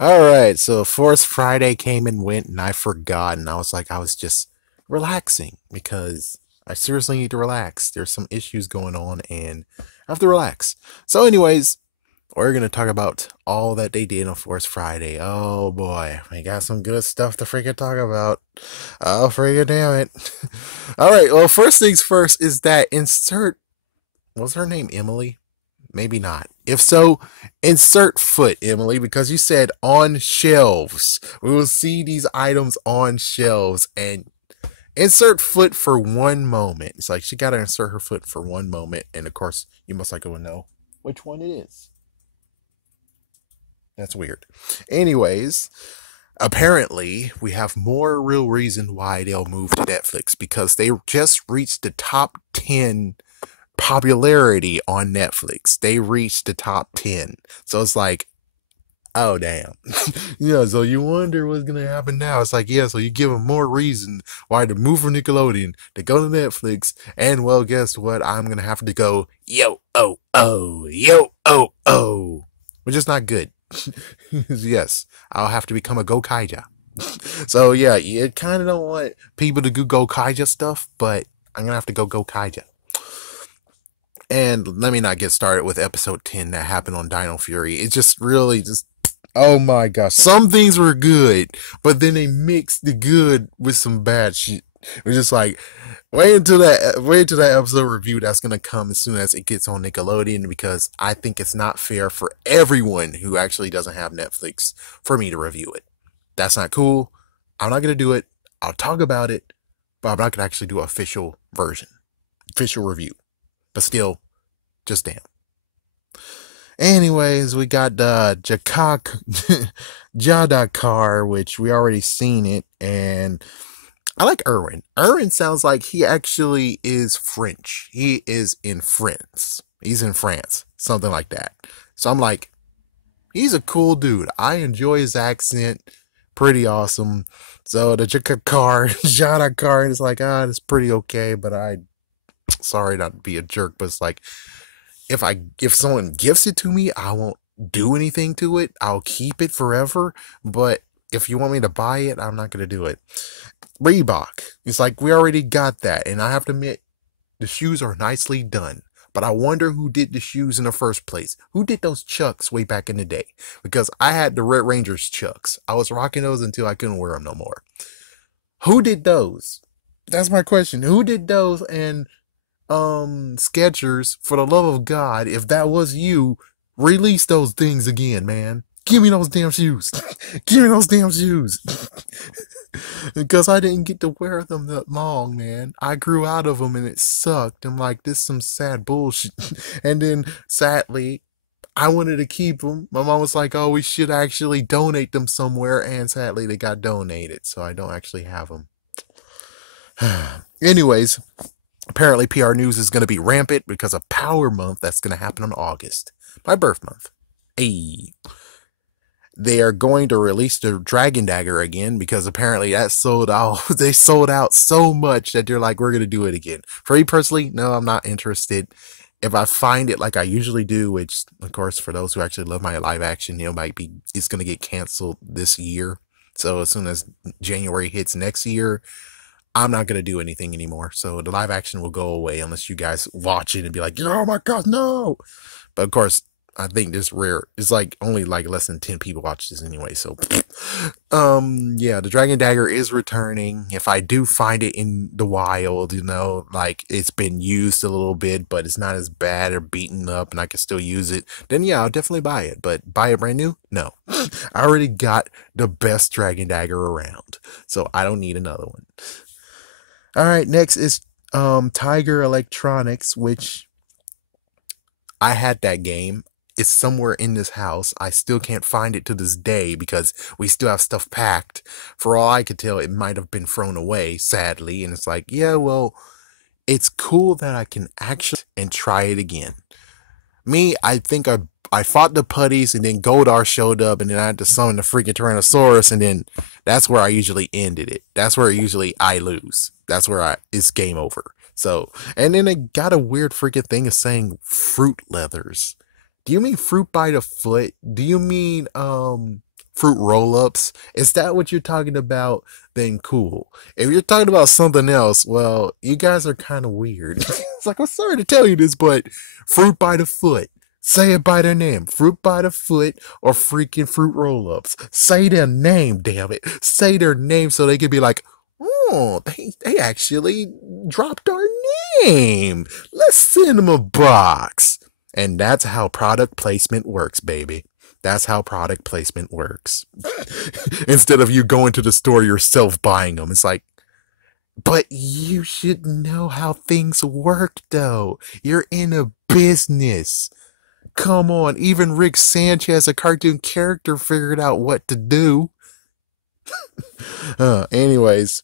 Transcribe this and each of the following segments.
All right, so Force Friday came and went, and I forgot, and I was just relaxing because I seriously need to relax. There's some issues going on, and I have to relax. So, anyways, we're gonna talk about all that they did on Force Friday. Oh boy, we got some good stuff to freaking talk about. Oh freaking damn it! All right, well, first things first is that insert was her name Emily? Maybe not. If so, insert foot, Emily, because you said on shelves. We will see these items on shelves and insert foot for one moment. It's like she got to insert her foot for one moment. And of course, you most likely will know which one it is. That's weird. Anyways, apparently, we have more real reason why they'll move to Netflix because they just reached the top 10 popularity on Netflix. They reached the top 10. So it's like, oh damn. Yeah, so you wonder what's gonna happen now. It's like, yeah, so you give them more reason why to move from Nickelodeon to go to Netflix, and well, guess what? I'm gonna have to go yo, which is not good. Yes, I'll have to become a Go Kaija. So yeah, you kind of don't want people to do Go Kaija stuff, but I'm gonna have to go Kaija. And let me not get started with episode 10 that happened on Dino Fury. It just really just, oh my gosh. Some things were good, but then they mixed the good with some bad shit. We're just like, wait until that episode review that's gonna come as soon as it gets on Nickelodeon, because I think it's not fair for everyone who actually doesn't have Netflix for me to review it. That's not cool. I'm not gonna do it. I'll talk about it, but I'm not gonna actually do an official version, official review. But still, just damn. Anyways, we got the Jadakar, which we already seen it, and I like Erwin. Erwin sounds like he actually is French. He is in France. He's in France, something like that. So I'm like, he's a cool dude. I enjoy his accent. Pretty awesome. So the Jadakar is like, it's pretty okay, but sorry not to be a jerk, but it's like, if someone gifts it to me, I won't do anything to it. I'll keep it forever. But if you want me to buy it, I'm not gonna do it. Reebok. It's like we already got that, and I have to admit, the shoes are nicely done. But I wonder who did the shoes in the first place. Who did those Chucks way back in the day? Because I had the Red Rangers Chucks. I was rocking those until I couldn't wear them no more. Who did those? That's my question. Who did those? And Skechers, for the love of God, if that was you, release those things again, man. Give me those damn shoes. Give me those damn shoes. Because I didn't get to wear them that long, man. I grew out of them and it sucked. I'm like, this is some sad bullshit. And then, sadly, I wanted to keep them. My mom was like, oh, we should actually donate them somewhere. And sadly, they got donated. So I don't actually have them. Anyways, apparently, PR news is going to be rampant because of Power Month that's going to happen in August. My birth month. Hey. They are going to release the Dragon Dagger again because apparently that sold out. They sold out so much that they're like, we're going to do it again. For me personally, no, I'm not interested. If I find it like I usually do, which, of course, for those who actually love my live action, it's going to get canceled this year. So as soon as January hits next year, I'm not going to do anything anymore. So the live action will go away unless you guys watch it and be like, oh my God, no. But of course, I think this rare, it's like only like less than 10 people watch this anyway. So, yeah, the Dragon Dagger is returning. If I do find it in the wild, like it's been used a little bit, but it's not as bad or beaten up and I can still use it, then yeah, I'll definitely buy it. But buy it brand new? No. I already got the best Dragon Dagger around. So I don't need another one. All right, next is Tiger Electronics, which I had that game. It's somewhere in this house. I still can't find it to this day because we still have stuff packed. For all I could tell, it might have been thrown away, sadly. And it's like, yeah, well, it's cool that I can actually and try it again. Me, I think I fought the putties and then Goldar showed up and then I had to summon the freaking Tyrannosaurus and then that's where I usually ended it. That's where usually I lose. That's where it's game over. So, and then it got a weird freaking thing of saying fruit leathers. Do you mean fruit by the foot? Do you mean Fruit roll-ups. Is that what you're talking about? Then cool. If you're talking about something else, well, you guys are kind of weird. It's like, I'm sorry to tell you this, but fruit by the foot. Say it by their name. Fruit by the foot or freaking fruit roll-ups. Say their name, damn it. Say their name so they can be like, oh, they actually dropped our name. Let's send them a box. And that's how product placement works, baby. That's how product placement works. Instead of you going to the store yourself buying them, it's like, but you should know how things work, though. You're in a business. Come on, even Rick Sanchez, a cartoon character, figured out what to do. Anyways,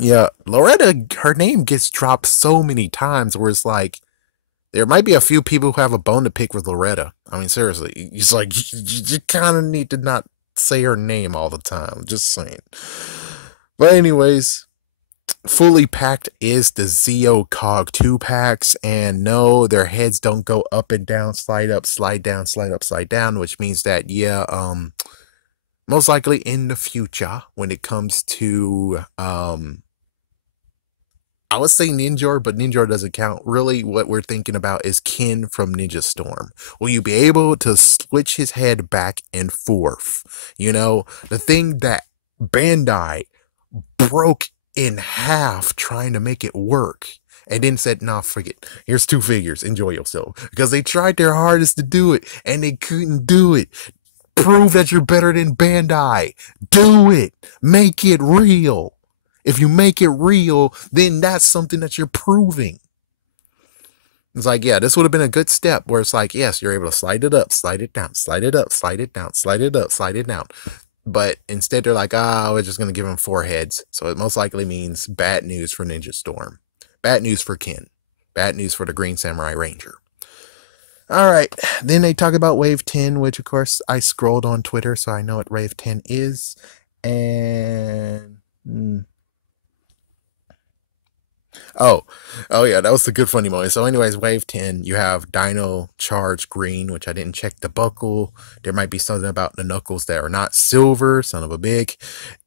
yeah, Loretta, her name gets dropped so many times where it's like, there might be a few people who have a bone to pick with Loretta. I mean, seriously, it's like, you kind of need to not say her name all the time. Just saying. But anyways, fully packed is the Zeo Cog 2 packs, and no, their heads don't go up and down, slide up, slide down, slide up, slide down, which means that, yeah, most likely in the future, when it comes to, I would say Ninja, but Ninja doesn't count. Really, what we're thinking about is Ken from Ninja Storm. Will you be able to switch his head back and forth? You know, the thing that Bandai broke in half trying to make it work. And then said, nah, forget. Here's 2 figures. Enjoy yourself. Because they tried their hardest to do it, and they couldn't do it. Prove that you're better than Bandai. Do it. Make it real. If you make it real, then that's something that you're proving. It's like, yeah, this would have been a good step where it's like, yes, you're able to slide it up, slide it down, slide it up, slide it down, slide it up, slide it down. But instead they're like, we're just going to give him 4 heads. So it most likely means bad news for Ninja Storm. Bad news for Ken. Bad news for the Green Samurai Ranger. Alright, then they talk about Wave 10, which of course I scrolled on Twitter, so I know what Wave 10 is. And... Oh yeah, that was the good funny moment. So anyways, Wave 10, you have Dino Charge Green, which I didn't check the buckle. There might be something about the knuckles that are not silver, son of a big.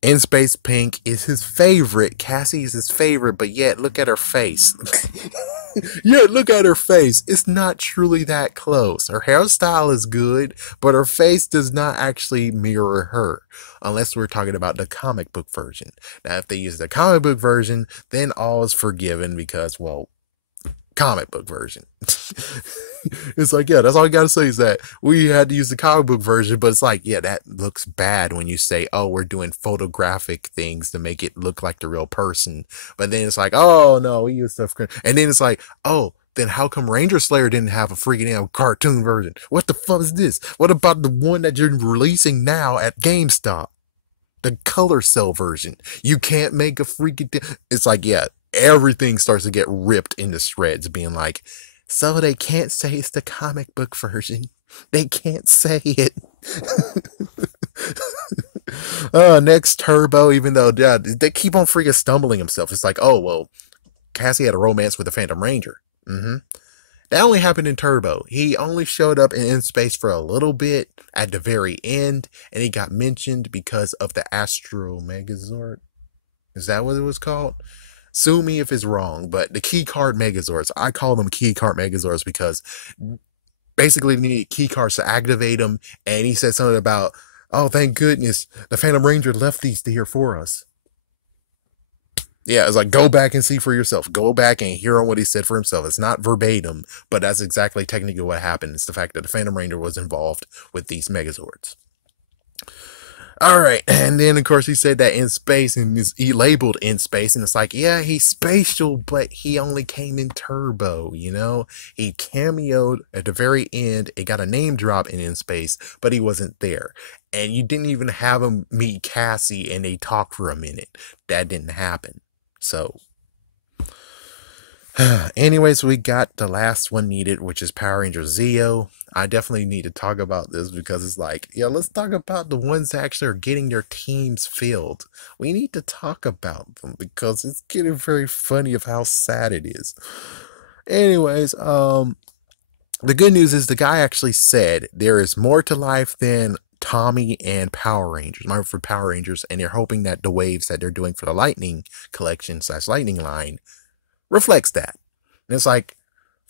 In Space Pink is his favorite. Cassie is his favorite, but yet look at her face. Yeah, look at her face. It's not truly that close. Her hairstyle is good, but her face does not actually mirror her. Unless we're talking about the comic book version. Now, if they use the comic book version, then all is forgiven because, well, comic book version. It's like, yeah, that's all you gotta say is that we had to use the comic book version, but it's like, yeah, that looks bad when you say, oh, we're doing photographic things to make it look like the real person. But then it's like, oh, no, we use stuff. And then it's like, oh, then how come Ranger Slayer didn't have a freaking cartoon version? What the fuck is this? What about the one that you're releasing now at GameStop? The color cell version. You can't make a freaking it's like, yeah, everything starts to get ripped into shreds, being like, so they can't say it's the comic book version. They can't say it. Next Turbo, even though they keep on freaking stumbling himself. It's like, oh, well, Cassie had a romance with the Phantom Ranger. That only happened in Turbo. He only showed up in Space for a little bit at the very end, and he got mentioned because of the Astro Megazord. Is that what it was called? Sue me if it's wrong, but the key card Megazords, I call them key card Megazords because basically they need key cards to activate them, and he said something about, oh, thank goodness, the Phantom Ranger left these here for us. Yeah, it's like, go back and see for yourself. Go back and hear on what he said for himself. It's not verbatim, but that's exactly technically what happened. It's the fact that the Phantom Ranger was involved with these Megazords. Alright, and then of course he said that in space, and he labeled in space, and it's like, yeah, he's spatial, but he only came in Turbo, you know? He cameoed at the very end, it got a name drop in space, but he wasn't there. And you didn't even have him meet Cassie and they talk for a minute. That didn't happen. So, anyways, we got the last one needed, which is Power Ranger Zeo. I definitely need to talk about this because it's like, yeah, let's talk about the ones that actually are getting their teams filled. We need to talk about them because it's getting very funny of how sad it is. Anyways, the good news is the guy actually said there is more to life than Tommy and Power Rangers, Marvel for Power Rangers, and they're hoping that the waves that they're doing for the Lightning collection / Lightning line reflects that. And it's like,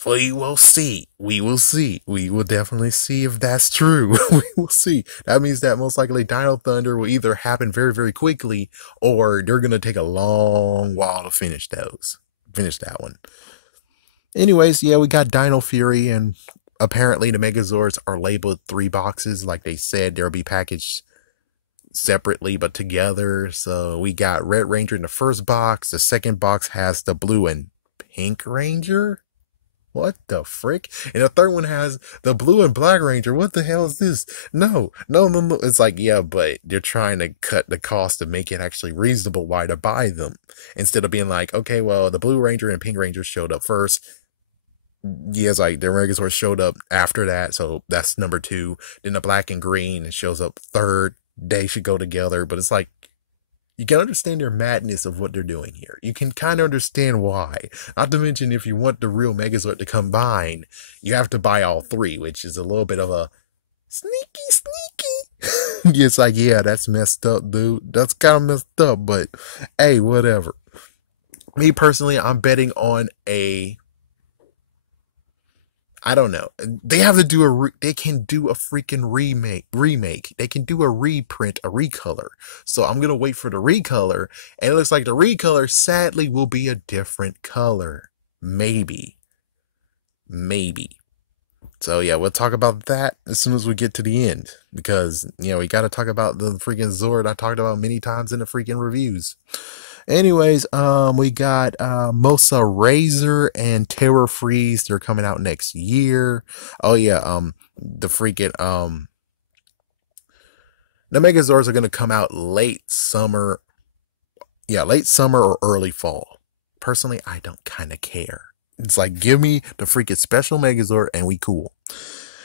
we will see. We will see. We will definitely see if that's true. We will see. That means that most likely Dino Thunder will either happen very, very quickly, or they're going to take a long while to finish those. Finish that one. Anyways, yeah, we got Dino Fury, and apparently the Megazords are labeled 3 boxes. Like they said, they'll be packaged separately but together. So we got Red Ranger in the first box. The second box has the blue and pink Ranger. What the frick? And the third one has the blue and black Ranger. What the hell is this? No. It's like, yeah, but they're trying to cut the cost to make it actually reasonable why to buy them. Instead of being like, okay, well, the blue Ranger and pink Ranger showed up first. Yeah, it's like the Megazord showed up after that, so that's number 2. Then the black and green shows up third. They should go together, but it's like, you can understand their madness of what they're doing here. You can kind of understand why. Not to mention, if you want the real Megazord to combine, you have to buy all 3, which is a little bit of a sneaky. It's like, yeah, that's messed up, dude. That's kind of messed up, but hey, whatever. Me personally, I'm betting on I don't know. They have to do they can do a freaking remake. They can do a reprint, a recolor. So I'm going to wait for the recolor. And it looks like the recolor, sadly, will be a different color. Maybe. So yeah, we'll talk about that as soon as we get to the end. Because, we got to talk about the freaking Zord I talked about many times in the freaking reviews. Anyways, we got Mosa Razor and Terror Freeze. They're coming out next year. Oh yeah, the freaking the Megazords are gonna come out late summer. Yeah, late summer or early fall. Personally, I don't kinda care. It's like, give me the freaking special Megazord and we cool.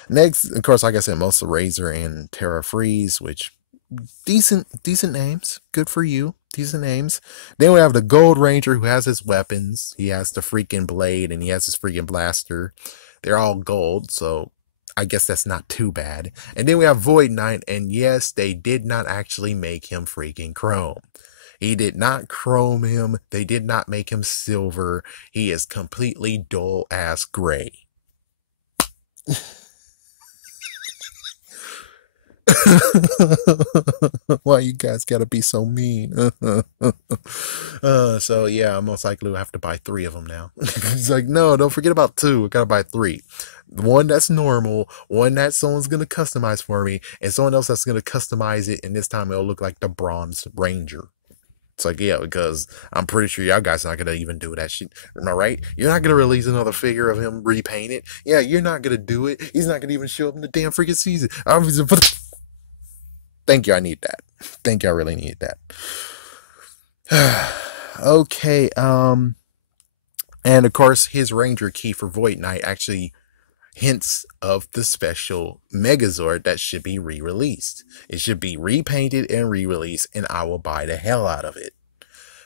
Next, of course, like I said, Mosa Razor and Terra Freeze, which decent names. Good for you. Decent names. Then we have the Gold Ranger, who has his weapons. He has the freaking blade and he has his freaking blaster. They're all gold, so I guess that's not too bad. And then we have Void Knight, and yes, they did not actually make him freaking chrome. He did not chrome him. They did not make him silver. He is completely dull ass gray. Why you guys gotta be so mean? So yeah, I most likely will have to buy 3 of them now. It's like, no, don't forget about 2. I gotta buy 3. One that's normal, one that someone's gonna customize for me, and someone else that's gonna customize it, and this time it'll look like the Bronze Ranger. It's like, yeah, because I'm pretty sure y'all guys are not gonna even do that shit. Am I right? You're not gonna release another figure of him repainted. Yeah, you're not gonna do it. He's not gonna even show up in the damn freaking season. Thank you, I need that. Thank you, I really need that. Okay, and of course, his Ranger key for Void Knight actually hints of the special Megazord that should be re-released. It should be repainted and re-released, and I will buy the hell out of it.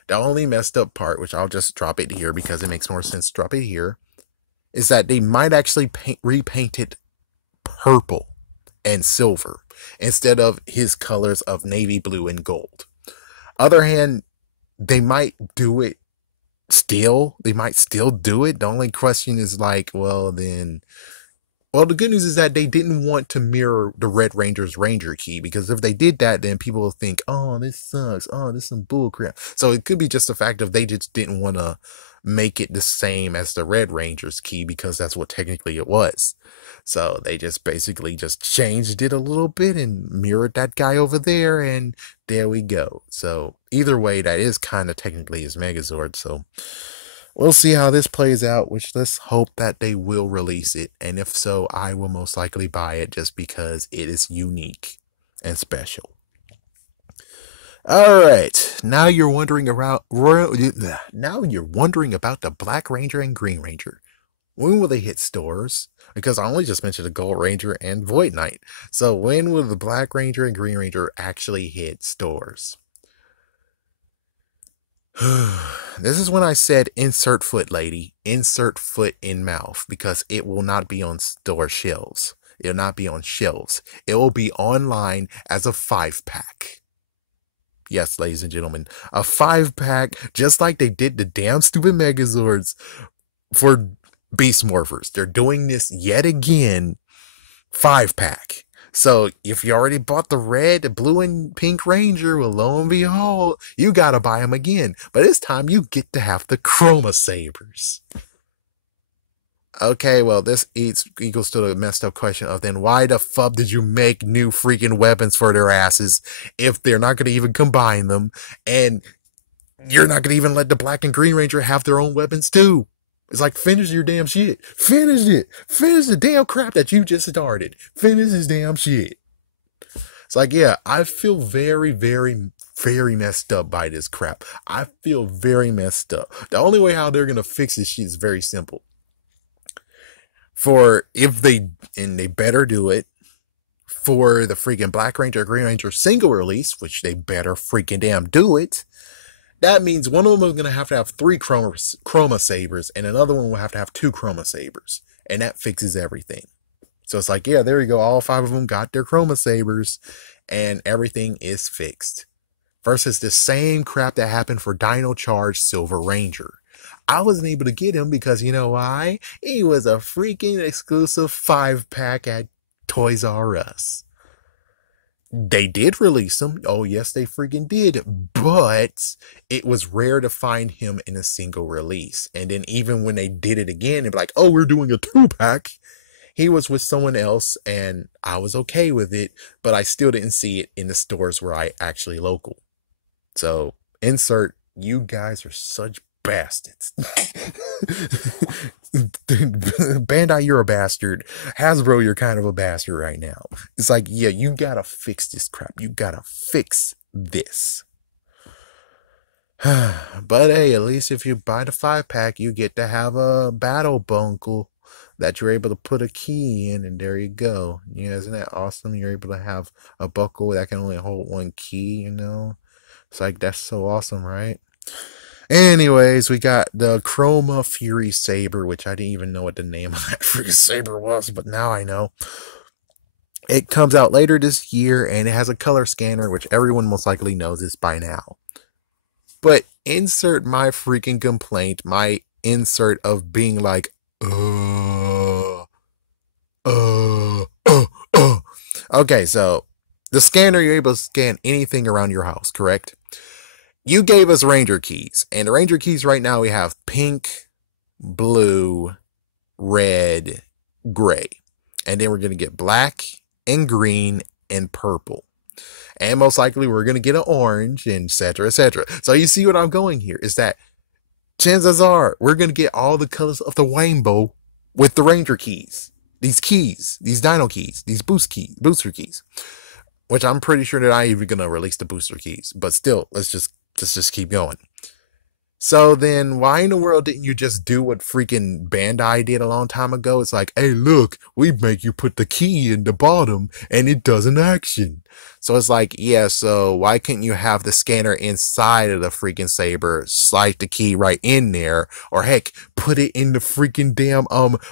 The only messed up part, which I'll just drop it here because it makes more sense to drop it here, is that they might actually repaint it purple and silver instead of his colors of navy blue and gold. Other hand, they might do it still. They might still do it. The only question is like, well, the good news is that they didn't want to mirror the Red Ranger's Ranger key, because if they did that, then people will think, oh, this sucks. Oh, this is some bullcrap. So it could be just the fact of they just didn't want to make it the same as the Red Ranger's key, because that's what technically it was. So they just basically just changed it a little bit and mirrored that guy over there, and there we go. So either way, that is kind of technically his Megazord. So we'll see how this plays out, which let's hope that they will release it. And if so, I will most likely buy it just because it is unique and special. All right, now you're wondering about the Black Ranger and Green Ranger. When will they hit stores? Because I only just mentioned the Gold Ranger and Void Knight. So when will the Black Ranger and Green Ranger actually hit stores? This is when I said insert foot, lady. Insert foot in mouth, because it will not be on store shelves. It'll not be on shelves. It will be online as a 5-pack. Yes, ladies and gentlemen, a 5-pack, just like they did the damn stupid Megazords for Beast Morphers. They're doing this yet again, 5-pack. So if you already bought the red, the blue, and pink Ranger, well, lo and behold, you gotta buy them again. But this time you get to have the Chroma Sabers. Okay, well, this equals to the messed up question of then why the fuck did you make new freaking weapons for their asses if they're not going to even combine them, and you're not going to even let the Black and Green Ranger have their own weapons too? It's like, finish your damn shit. Finish it. Finish the damn crap that you just started. Finish this damn shit. It's like, yeah, I feel very, very, very messed up by this crap. I feel very messed up. The only way how they're going to fix this shit is very simple. And they better do it for the freaking Black Ranger, Green Ranger single release, which they better freaking damn do it. That means one of them is going to have 3 Chroma Sabers, and another one will have to have 2 Chroma Sabers, and that fixes everything. So it's like, yeah, there you go. All 5 of them got their Chroma Sabers, and everything is fixed. Versus the same crap that happened for Dino Charge Silver Ranger. I wasn't able to get him because, you know why? He was a freaking exclusive 5-pack at Toys R Us. They did release him. Oh, yes, they freaking did. But it was rare to find him in a single release. And then even when they did it again, they'd be like, oh, we're doing a 2-pack. He was with someone else, and I was okay with it, but I still didn't see it in the stores where I actually local. So, insert, you guys are such bastards. Bandai, you're a bastard. Hasbro, you're kind of a bastard right now. It's like, yeah, you gotta fix this crap. You gotta fix this. But hey, at least if you buy the 5-pack, you get to have a battle bunkle that you're able to put a key in, and there you go. Yeah, isn't that awesome? You're able to have a buckle that can only hold 1 key, you know? It's like, that's so awesome, right? Anyways, we got the Chroma Fury Saber, which I didn't even know what the name of that freaking saber was, but now I know. It comes out later this year, and it has a color scanner, which everyone most likely knows this by now. But insert my freaking complaint, my insert of being like, Okay, so the scanner, you're able to scan anything around your house, correct? You gave us Ranger keys, and the Ranger keys right now we have pink, blue, red, gray. And then we're going to get black and green and purple. And most likely we're going to get an orange, and etc., etc. So you see what I'm going here is that chances are we're going to get all the colors of the rainbow with the Ranger keys. These dino keys, these booster keys. Which I'm pretty sure they're not even going to release the booster keys. But still, let's just keep going. So then why in the world didn't you just do what freaking Bandai did a long time ago? It's like, hey, look, we make you put the key in the bottom and it does an action. So it's like, yeah, so why couldn't you have the scanner inside of the freaking saber, slide the key right in there, or heck, put it in the freaking damn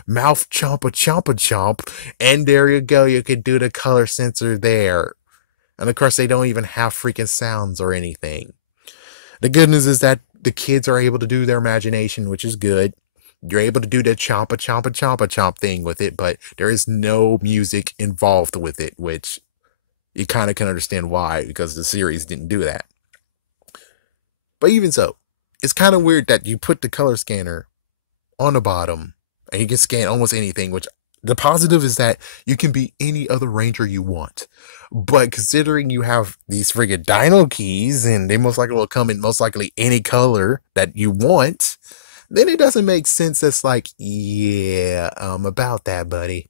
mouth chomp, and there you go, you could do the color sensor there. And of course they don't even have freaking sounds or anything. The good news is that the kids are able to do their imagination, which is good. You're able to do the chomp thing with it, but there is no music involved with it, which you kind of can understand why, because the series didn't do that. But even so, it's kind of weird that you put the color scanner on the bottom and you can scan almost anything, which the positive is that you can be any other Ranger you want. But considering you have these friggin' dino keys and they most likely will come in most likely any color that you want, then it doesn't make sense. It's like, yeah, about that, buddy.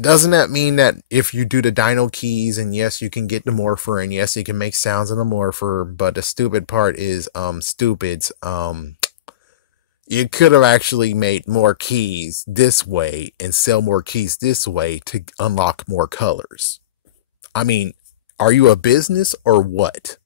Doesn't that mean that if you do the dino keys, and yes, you can get the morpher, and yes, you can make sounds in the morpher, but the stupid part is, you could have actually made more keys this way and sell more keys this way to unlock more colors. I mean, are you a business or what?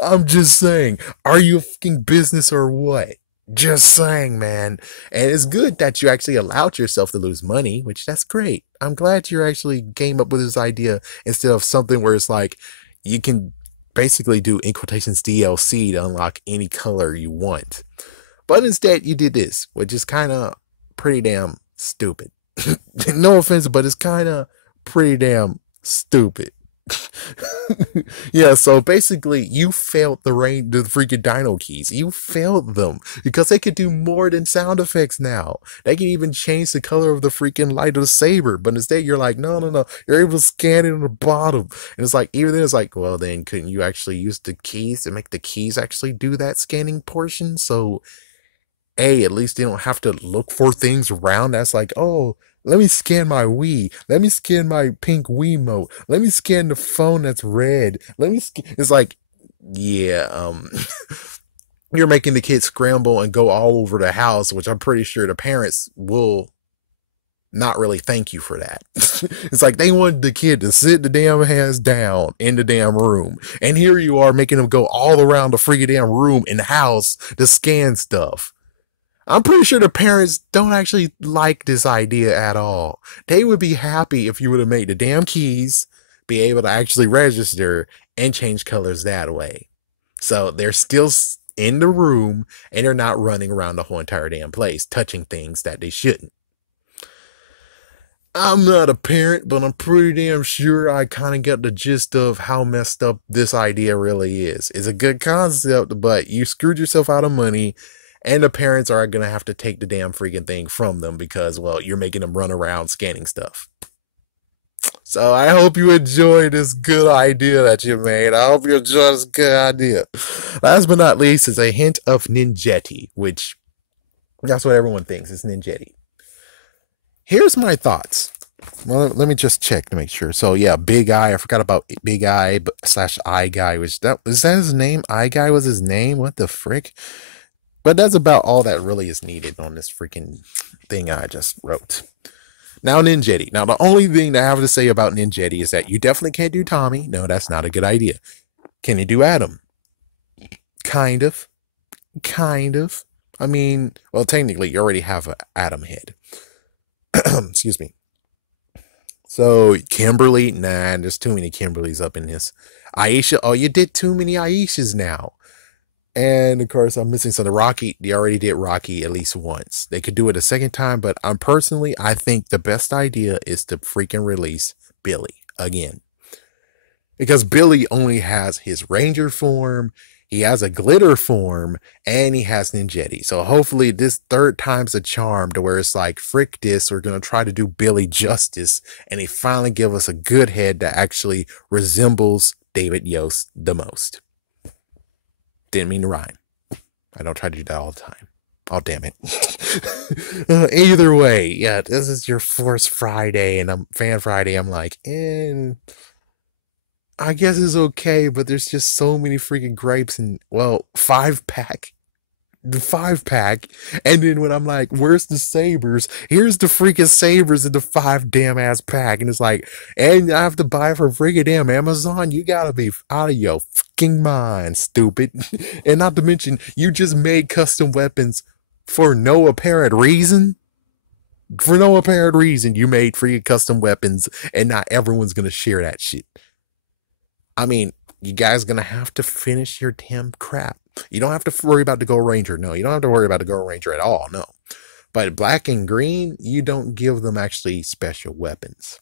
I'm just saying, are you a fucking business or what? Just saying, man. And it's good that you actually allowed yourself to lose money, which that's great. I'm glad you actually came up with this idea instead of something where it's like you can basically do in quotations DLC to unlock any color you want. But instead you did this, which is kind of pretty damn stupid. No offense, but it's kind of pretty damn stupid. Yeah, so basically you failed the freaking dino keys. You failed them because they could do more than sound effects now. They can even change the color of the freaking light of the saber, but instead you're like, no, no, no. You're able to scan it on the bottom. And it's like, even then it's like, well, then couldn't you actually use the keys to make the keys actually do that scanning portion? So at least they don't have to look for things around that's like, oh, let me scan my Wii. Let me scan my pink Wiimote. Let me scan the phone that's red. Let me It's like, yeah, you're making the kids scramble and go all over the house, which I'm pretty sure the parents will not really thank you for that. It's like they wanted the kid to sit the damn hands down in the damn room. And here you are making them go all around the freaking damn room in the house to scan stuff. I'm pretty sure the parents don't actually like this idea at all. They would be happy if you would have made the damn keys be able to actually register and change colors that way. So they're still in the room and they're not running around the whole entire damn place, touching things that they shouldn't. I'm not a parent, but I'm pretty damn sure I kind of get the gist of how messed up this idea really is. It's a good concept, but you screwed yourself out of money, and the parents are going to have to take the damn freaking thing from them because, well, you're making them run around scanning stuff. So I hope you enjoy this good idea that you made. I hope you enjoy this good idea. Last but not least is a hint of ninjetti, which that's what everyone thinks is ninjetti. Here's my thoughts. Well, let me just check to make sure. So yeah, Big Eye. I forgot about Big Eye slash Eye Guy. Which that is that his name? Eye Guy was his name. What the frick? But that's about all that really is needed on this freaking thing I just wrote. Now Ninjetti. Now the only thing that I have to say about Ninjetti is that you definitely can't do Tommy. No, that's not a good idea. Can you do Adam? Kind of. Kind of. I mean, well, technically you already have an Adam head. Excuse me. So Kimberly, nah, there's too many Kimberlys up in this. Aisha, oh, you did too many Aishas now. And of course, I'm missing some of Rocky. They already did Rocky at least once. They could do it a second time, but I think the best idea is to freaking release Billy again. Because Billy only has his Ranger form, he has a glitter form, and he has Ninjetti. So hopefully this third time's a charm to where it's like, frick this, we're going to try to do Billy justice, and he finally give us a good head that actually resembles David Yost the most. Didn't mean to rhyme. I don't try to do that all the time. Oh, damn it. Either way, yeah, this is your first Friday, and I'm Fan Friday. I'm like, I guess it's okay, but there's just so many freaking gripes and, well, 5-pack. The 5-pack. And then when I'm like, where's the sabers? Here's the freaking sabers in the 5 damn ass pack. And it's like, and I have to buy it from freaking damn Amazon. You gotta be out of your fucking mind, stupid. And not to mention, you just made custom weapons for no apparent reason. For no apparent reason, you made freaking custom weapons, and not everyone's gonna share that shit. I mean, you guys gonna have to finish your damn crap. You don't have to worry about the Gold Ranger. No, you don't have to worry about the Gold Ranger at all. No. But black and green, you don't give them actually special weapons.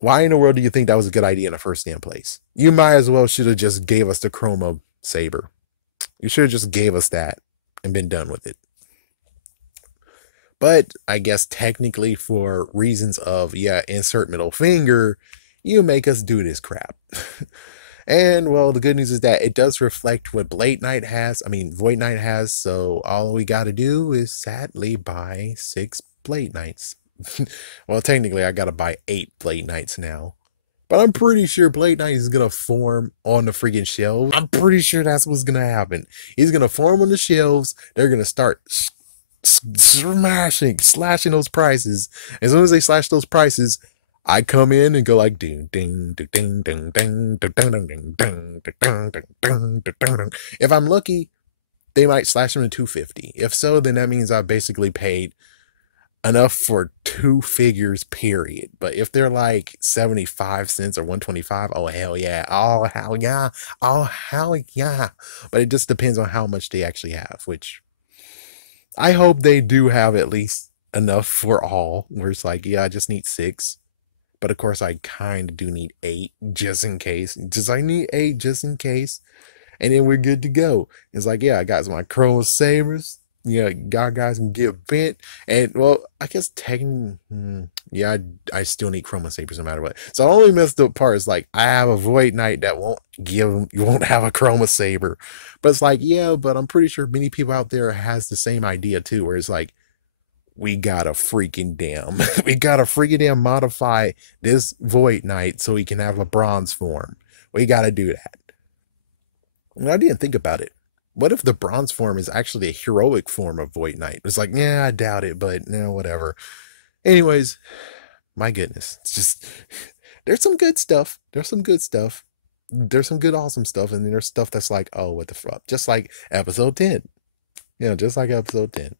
Why in the world do you think that was a good idea in the first damn place? You might as well should have just gave us the Chroma Saber. You should have just gave us that and been done with it. But I guess technically for reasons of, yeah, insert middle finger, you make us do this crap. And, well, the good news is that it does reflect what Void Knight has. So all we got to do is sadly buy 6 Blade Knights. Well, technically, I got to buy 8 Blade Knights now. But I'm pretty sure Blade Knight is going to form on the freaking shelves. I'm pretty sure that's what's going to happen. He's going to form on the shelves. They're going to start slashing those prices. As soon as they slash those prices, I come in and go like ding ding ding ding ding ding ding ding ding ding ding ding ding. If I'm lucky, they might slash them to 250. If so, then that means I basically paid enough for two figures, period. But if they're like 75 cents or 125, oh hell yeah. Oh hell yeah. Oh hell yeah. But it just depends on how much they actually have, which I hope they do have at least enough for all, where it's like, yeah, I just need six. But of course I kind of do need eight just in case. Just I need eight just in case, and then we're good to go. It's like, yeah, I got my Chroma Sabers. Yeah, God guys can get bent. And well, I guess technically, yeah, I still need Chroma Sabers no matter what. So the only messed up part is like I have a Void Knight that you won't have a Chroma Saber. But it's like, yeah, but I'm pretty sure many people out there has the same idea too, where it's like, we gotta freaking damn, we gotta freaking damn modify this Void Knight so he can have a bronze form. We gotta do that. And I didn't think about it. What if the bronze form is actually a heroic form of Void Knight? It's like, yeah, I doubt it, but no, whatever. Anyways, my goodness. It's just, there's some good stuff. There's some good stuff. There's some good, awesome stuff. And then there's stuff that's like, oh, what the fuck? Just like episode 10. You know, just like episode 10.